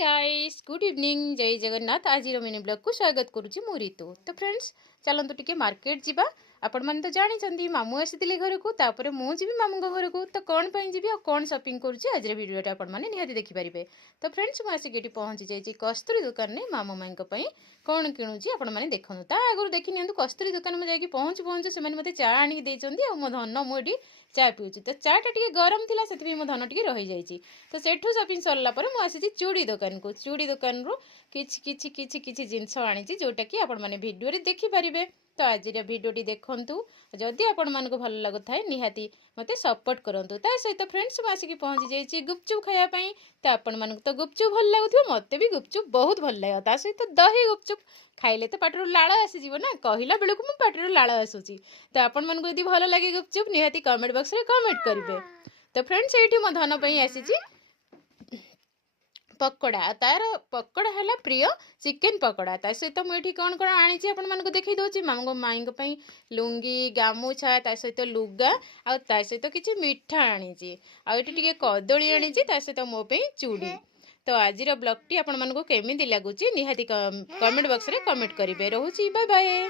Guys good evening जय जगन्नाथ आज mini blog को स्वागत करुच्ची मु ऋतु। तो फ्रेंड्स चलतु टिके मार्केट जीवा। आपण मैंने तो जानते मामू आसी घर को तापर मुझे मामू घर को तो कौन पर जी और कौन शॉपिंग करुच्ची आज भिडियोटा आपण मैंने निहाती देखिपारे। तो फ्रेंड्स मुझे पहुँची जाइए कस्तूरी दुकान में मामू माई कौन किणुची आपण मैंने देखूँ ता आगु देखी नि कस्तूरी दुकान में जाकि पहुँचु पहुँचु से मत चा आनी मो धन मुझे चा पीऊँगी तो चाटा टी गरम थी से मो धन टी रही जाइए। तो सेठू शॉपिंग सरला मुझे चूड़ी दुकान को चूड़ी दुकान रू किछि जिनस आनी जोटा कि आपण मैंने वीडियो देखिपारे। तो आज भिडियोटी देखंतु जदि आपण मानको भल लगुता है निहाती मते सपोर्ट करंतु। ता सहित फ्रेंड्स आसिक पहुँची जाइए गुपचुप खायापाई। तो आपण मानको तो गुपचुप भल लगुथि मते भी गुपचुप बहुत भल लगे। ता सहित दही गुपचुप खाइले तो पाटर लाळ आसीज ना कहला बेलू मो पाटर लाळ आसूची। तो आपण मानको यदि भल लगे गुपचुप निहाती कमेंट बॉक्स रे कमेंट करिवे। तो फ्रेंड्स एठी मो धन पई आसीची पकोड़ा तार पकोड़ा है प्रिय चिकेन पकोड़ा। ता सहित मुझे कौन कौन आनी आपण मानको देखई दउची मामू माई लुंगी गामुछा ता सहित लुगा आ ता सहित किछि मिठा आनी आठी टिके कदली आनी ता सहित मो पे चूड़ी। तो आज ब्लॉग टी आपण मानको केमिति लागुची निहाती कमेंट बॉक्स रे कमेंट करिवे। रहूची बाय बाय।